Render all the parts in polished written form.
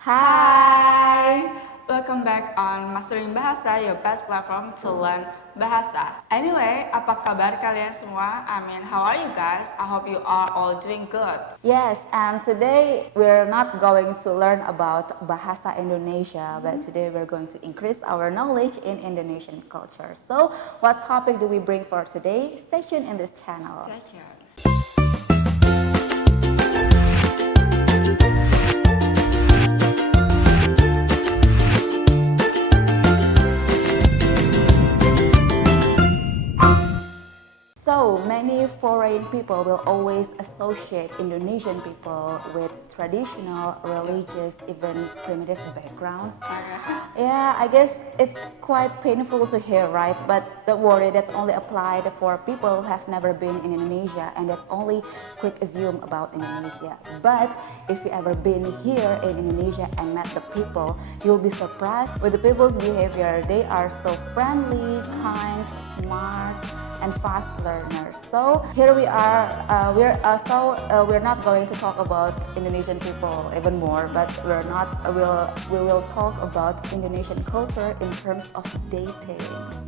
Hi! Welcome back on Mastering Bahasa, your best platform to learn Bahasa. Anyway, apa kabar kalian semua? How are you guys? I hope you are all doing good. Yes, and today we're not going to learn about Bahasa Indonesia, but today we're going to increase our knowledge in Indonesian culture. So, what topic do we bring for today? Stay tuned in this channel. Stay tuned. So many foreign people will always associate Indonesian people with traditional, religious, even primitive backgrounds. Yeah, I guess it's quite painful to hear, right? But don't worry, that's only applied for people who have never been in Indonesia, and that's only quick assume about Indonesia. But if you ever been here in Indonesia and met the people, you'll be surprised with the people's behavior. They are so friendly, kind, smart, and fast learners. So here we are. We're not going to talk about Indonesian people even more, but we will talk about Indonesian culture in terms of dating.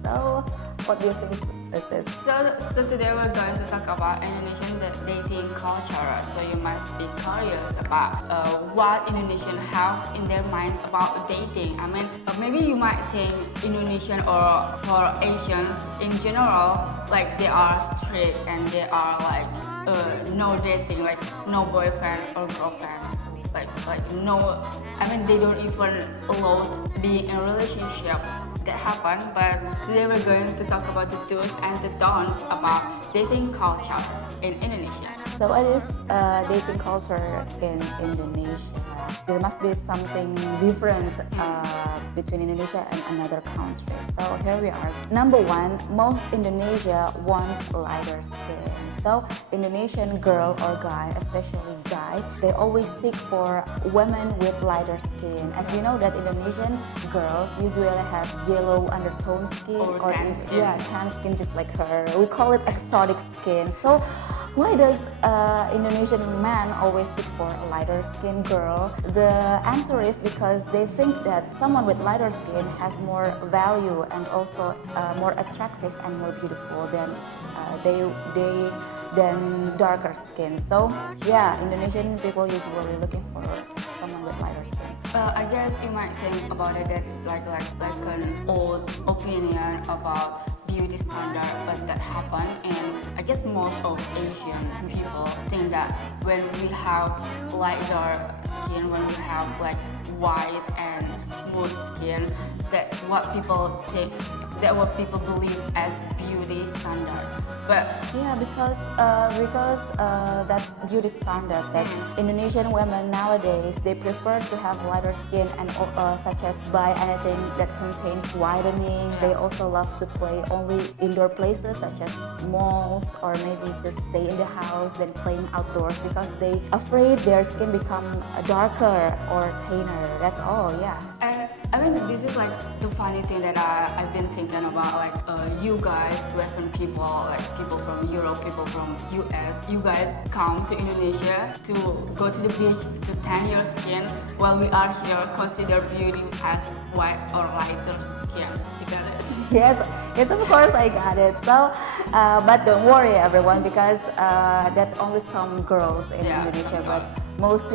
So what do you think is this? So today we're going to talk about Indonesian dating culture. So you must be curious about what Indonesians have in their minds about dating. Maybe you might think Indonesian or for Asians in general, like they are strict and they are like no dating, like no boyfriend or girlfriend. Like no, they don't even allow being in a relationship that happen. But today we're going to talk about the do's and the don'ts about dating culture in Indonesia. So what is dating culture in Indonesia? There must be something different between Indonesia and another country. So here we are. Number one, most Indonesia wants lighter skin. So Indonesian girl or guy, especially guy, they always seek for women with lighter skin. As you know that Indonesian girls usually have yellow undertone skin or tan skin. Tan skin just like her. We call it exotic skin. So why does Indonesian man always seek for a lighter skin girl? The answer is because they think that someone with lighter skin has more value and also more attractive and more beautiful than darker skin. So yeah, Indonesian people usually looking for someone with lighter skin. Well, I guess you might think about it. That's like an old opinion about beauty standard, but that happen, and I guess most of Asian people think that when we have lighter skin, when we have like white and smooth skin, that what people believe as beauty standard. But yeah, because that's beauty standard that Indonesian women nowadays they prefer to have lighter skin and such as buy anything that contains whitening. They also love to play only indoor places such as malls or maybe just stay in the house than playing outdoors because they afraid their skin become darker or tanner. That's all. Yeah. And this is like the funny thing that I've been thinking about, like you guys, Western people, like people from Europe, people from US, you guys come to Indonesia to go to the beach to tan your skin, while we are here consider beauty as white or lighter skin. You got it? Yes, of course I got it. So, but don't worry everyone, because that's only some girls in Indonesia. But most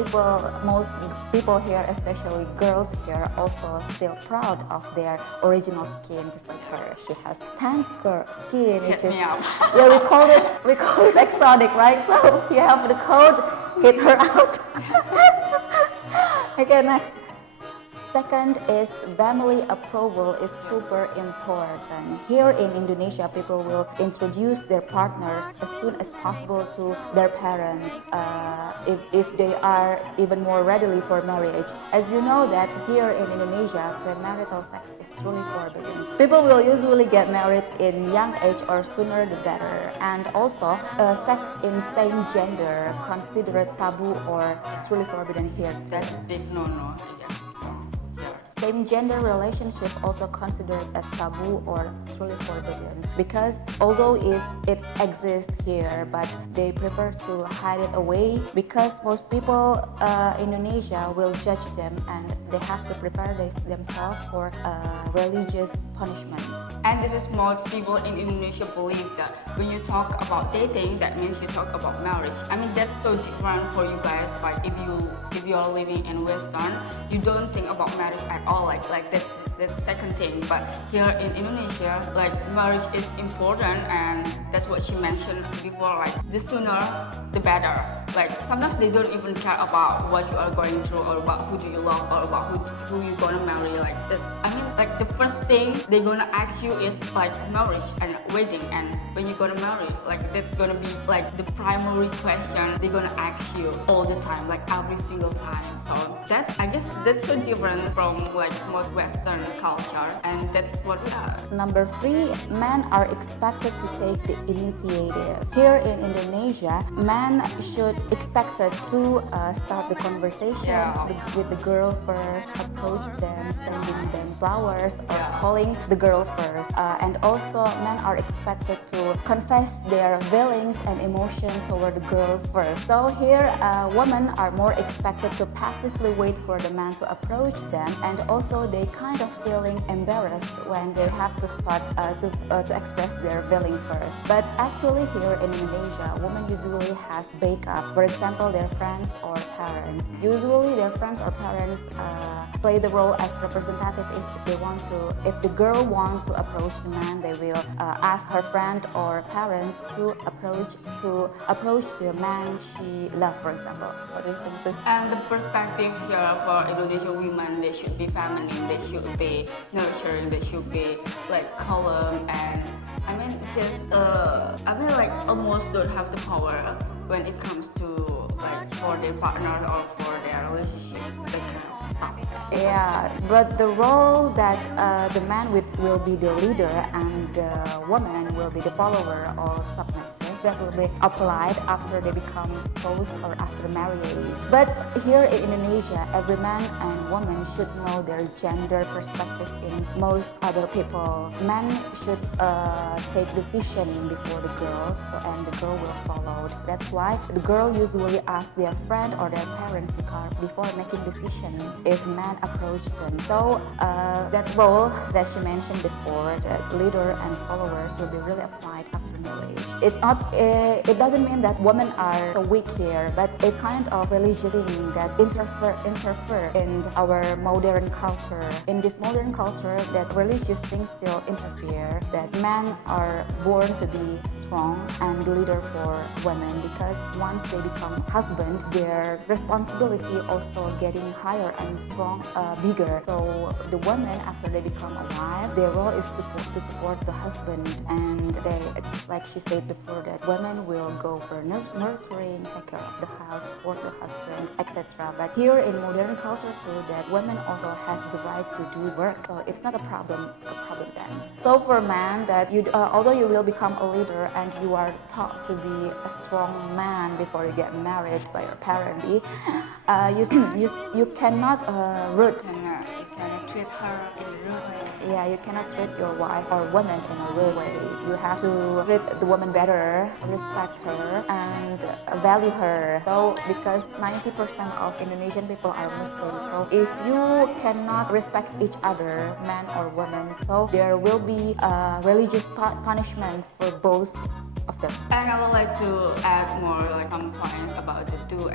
people here, especially girls here, also still proud of their original skin, just like her. She has tan skin, which is yeah, we call it exotic, right? So you have the code, hit her out. Okay, next. Second is family approval is super important. Here in Indonesia, people will introduce their partners as soon as possible to their parents if they are even more readily for marriage. As you know that here in Indonesia, premarital sex is truly forbidden. People will usually get married in young age or sooner the better. And also, sex in same gender considered taboo or truly forbidden here too. That's big no-no, I guess. So same-gender relationship also considered as taboo or truly forbidden, because although it exists here, but they prefer to hide it away because most people Indonesia will judge them and they have to prepare themselves for religious punishment. And this is most people in Indonesia believe that when you talk about dating, that means you talk about marriage. I mean, that's so different for you guys. Like if you are living in Western, you don't think about marriage at all. Like that's the second thing. But here in Indonesia, like marriage is important, and that's what she mentioned before. Like the sooner, the better. Like sometimes they don't even care about what you are going through or about who do you love or about who you gonna marry. Like this, I mean, like the first thing they gonna ask you is like marriage and wedding, and when you gonna marry, like that's gonna be like the primary question they gonna ask you all the time, like every single time. So I guess that's so different from like most Western culture, and that's what we are. Number 3, men are expected to take the initiative. Here in Indonesia, men should expected to start the conversation with the girl first, approach them, sending them flowers or calling the girl first. And also men are expected to confess their feelings and emotion toward the girls first. So here women are more expected to passively wait for the man to approach them, and also they kind of feeling embarrassed when they have to start to express their feeling first. But actually here in Indonesia, women usually has backup. For example, their friends or parents. Usually their friends or parents play the role as representative if the girl wants to approach the man, they will ask her friend or parents to approach the man she loves, for example. What do you think, sis? And the perspective here for Indonesian women, they should be feminine, they should be nurturing, they should be like calm, and I mean just like almost don't have the power when it comes to like for their partner or for their relationship, that kind of stuff. Yeah, but the role that the man will be the leader and the woman will be the follower or submissive, that will be applied after they become spouse or after marriage. But here in Indonesia, every man and woman should know their gender perspective in most other people. Men should take decision before the girls, and the girl will follow. That's why the girl usually asks their friend or their parents before making decision if man approach them. So that role that she mentioned before, that leader and followers, will be really applied after marriage. It doesn't mean that women are weak here, but a kind of religious thing that interfere in our modern culture. In this modern culture, that religious things still interfere. That men are born to be strong and leader for women, because once they become husband, their responsibility also getting higher and strong, bigger. So the women, after they become a wife, their role is to support the husband, and they, just like she said before, that women will go for nurturing, take care of the house, support the husband, etc. But here in modern culture too, that women also has the right to do work, so it's not a problem then. So for man, that although you will become a leader and you are taught to be a strong man before you get married by your parents, you cannot rude. You cannot treat her in a rude way. Yeah, you cannot treat your wife or woman in a rude way. You have to treat the woman better, respect her, and value her. So because 90% of Indonesian people are Muslims, so if you cannot respect each other, man or woman, so there will be religious punishment for both of them. And I would like to add more like some points about the do's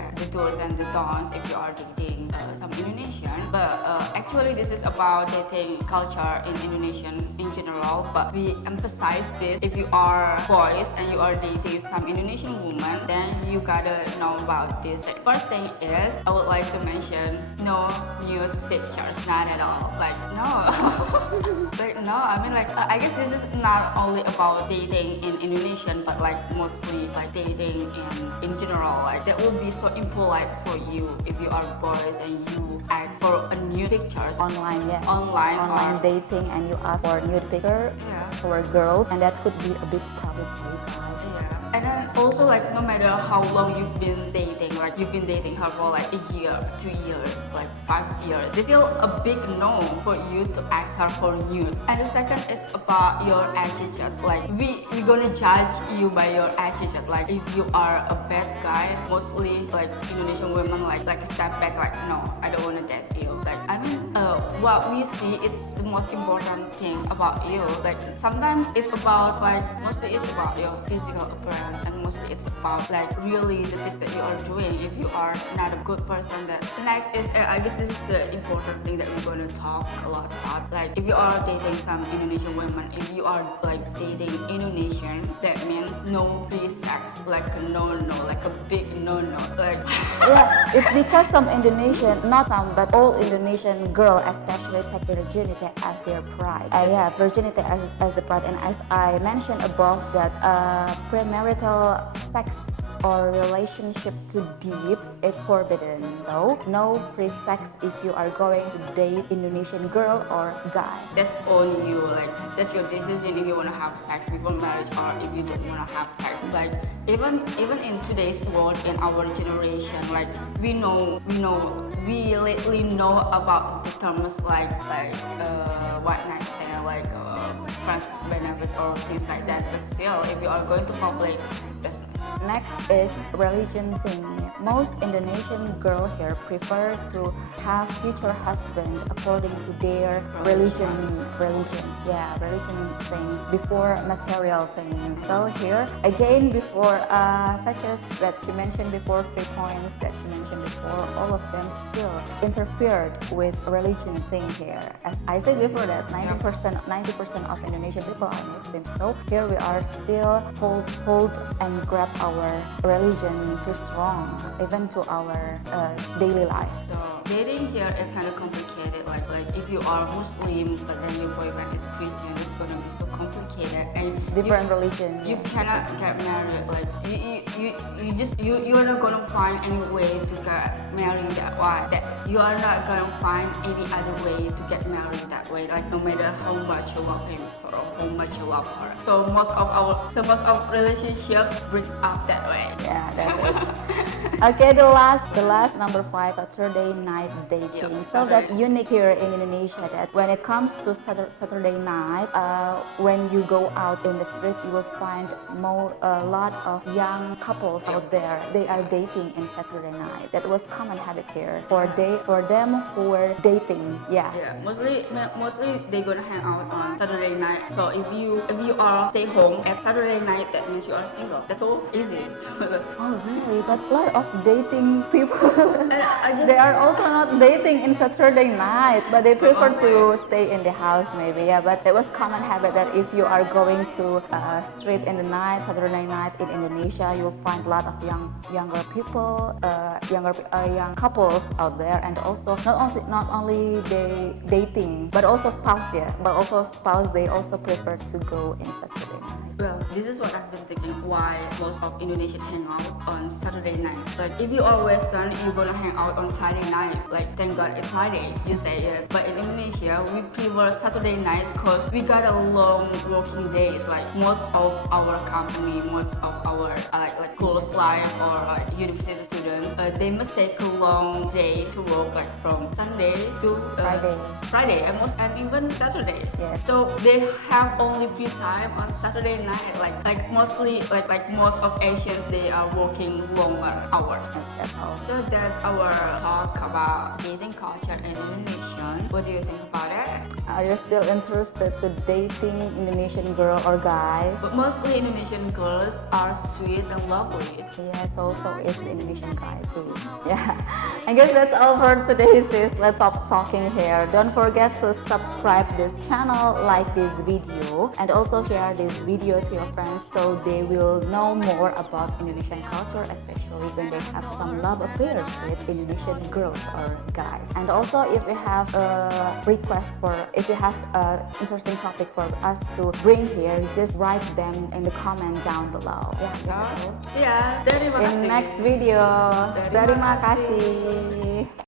and the don'ts if you are dating some Indonesian. But actually this is about dating culture in Indonesian in general, but we emphasize this if you are boys and you are dating some Indonesian woman, then you gotta know about this. Like, first thing is, I would like to mention no nude pictures, not at all. Like no. Like no, I mean like I guess this is not only about dating in Indonesian, but like mostly like dating in general. Like that would be so impolite for you if you are boys and you ask for a nude pictures Online, yes. online Dating, and you ask for a nude picture for a girl, and that could be a big problem you guys. Yeah. And then also like no matter how long you've been dating, like you've been dating her for like a year, 2 years, like 5 years, it's still a big no for you to ask her for news. And the second is about your attitude. Like we gonna judge you by your attitude. Like if you are a bad guy, mostly like Indonesian women like step back, like no, I don't wanna date you. Like I mean, what we see it's the most important thing about you. Like sometimes it's about like mostly it's about your physical appearance, and mostly it's about like really the things that you are doing. If you are not a good person, that next is I guess this is the important thing that we're gonna talk a lot about. Like if you are dating some Indonesian women, if you are like dating Indonesian, that means no free sex, like a no, like a big no. Like Yeah, it's because some Indonesian, not some, but all Indonesian girl especially take virginity as their pride. Yeah, virginity as the pride. And as I mentioned above, that premarital sex or relationship too deep, it's forbidden. No free sex if you are going to date Indonesian girl or guy. that's on you. Like that's your decision if you want to have sex before marriage or if you don't want to have sex. Like even in today's world, in our generation, like we lately know about the terms like one night stand, like friends benefits or things like that. But still, if you are going to public, that's Next is religion thing. Most Indonesian girl here prefer to have future husband according to their religion things before material things. So here again, before such as that she mentioned before, 3 points that she mentioned before, all of them still interfered with religion thing here. As I said before, that 90% of Indonesian people are Muslims. So here we are still hold and grab our religion too strong, even to our daily life. So dating here is kind of complicated. Like if you are Muslim but then your boyfriend is Christian, it's gonna be so complicated. And Different religion. You cannot get married. Like you're not gonna find any way to get married that way. That you are not gonna find any other way to get married that way. Like no matter how much you love him or how much you love her. So most of relationships brings up that way. Yeah, that's it. Okay, the last number 5, Saturday night dating. Yep, So that unique here in Indonesia, that when it comes to Saturday night, when you go out in the street, you will find a lot of young couples out there. They are dating in Saturday night. That was common habit here for them who were dating. Yeah. Yeah, mostly they gonna hang out on Saturday night. So if you are stay home at Saturday night, that means you are single. That's all easy. Oh really? But a lot of dating people, I guess they are also not dating in Saturday night, but they prefer to stay in the house maybe. Yeah, but it was common habit that if you are going to street in the night, Saturday night in Indonesia, you'll find a lot of younger people, young couples out there, and also not only they dating, but also spouse. Yeah, but also spouse, they also prefer to go in Saturday night. Well, this is what I've been thinking. Why most of Indonesian hang out on Saturday night? Like if you are Western, you're gonna hang out on Friday night. Like thank God it's Friday, you say it. But in Indonesia, we prefer Saturday night because we got a long working days. Like most of our company, most of our like close life or like university students, they must take a long day to work, like from Sunday to Friday, and even Saturday. Yes. So they have only free time on Saturday night. Like mostly like most of Asians, they are working longer hours. That's all. So that's our talk about dating culture in Indonesia. What do you think about it? Are you still interested to dating Indonesian girl or guy? But mostly Indonesian girls are sweet and lovely. Yes, also is the Indonesian guy too. Yeah. I guess that's all for today's sis. Let's stop talking here. Don't forget to subscribe this channel, like this video, and also share this video to your friends so they will know more about Indonesian culture, especially when they have some love affairs with Indonesian girls or guys. And also if you have a request if you have an interesting topic for us to bring here, just write them in the comment down below. Yeah. Terima kasih. In next video. Terima kasih.